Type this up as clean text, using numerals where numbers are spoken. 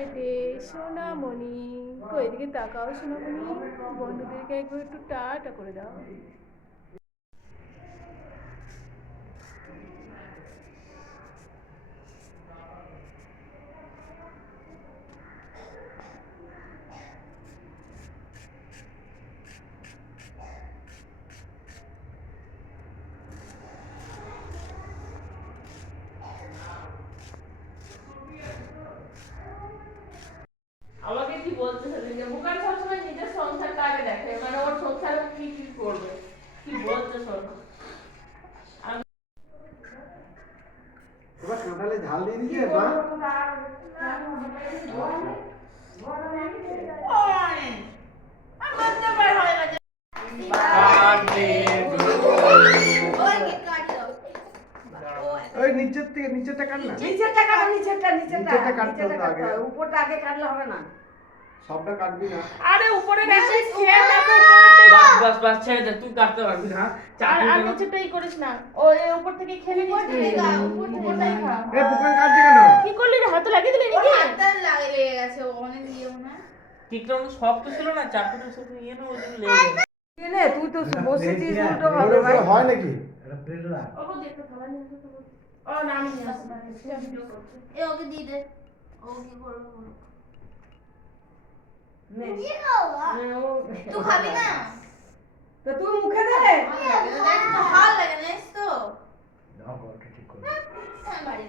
আরে সোনামণি, কই এদিকে তাকাও সোনামণি, বন্ধুদেরকে একবার একটু টাটা করে দাও। আমাকে কি বলতে যে বুকান সবসময় নিজের সংসারটা আগে দেখে, মানে ওর সংসারে কি কি করবে, কি বলতে শোনো। এবার কাঁঠালে ঝাল দিয়ে দিয়েছে মা। ওই নিচের থেকে নিচেরটা কাট না। নিচেরটা কাটো, নিচেরটা নিচেরটা কাটতে হবে আগে। উপরটা আগে কাটলে হবে না। সবটা কাটবি না। আরে উপরে গেছে খেয়ে দেখো, বাস বাস বাস ছেড়ে দে, তুই কাটতে পারবি না। আর নিচেটাই করিস না, ও এর উপর থেকে খেলে নিচে উপরটাই খা। এ বুকান কাটছে কেন? কি করলি রে, হাতে লাগিয়ে দিলি নাকি? লেগে গেছে অনেক ইয়ে মনে হয়। ঠিকটা অনেক শক্ত ছিল না, চাকুটা শুধু ইয়ে না, ওই জন্য লেগে গেছে। নে তুই তো বসেছিস উল্টো ভাবে ভাই। হয় নাকি? ওকে দেখো খাবার নিয়ে আসো তো। ও না আমি নিয়ে আসবো, ভিডিও করছি। এ ওকে দিয়ে দে, ও কি করবে বলো। নে তুই খাবি না? তো তুই মুখে দে। দেখ তো ভালো লাগে না তো। দাও বলটা ঠিক করে। হ্যাঁ বাড়ি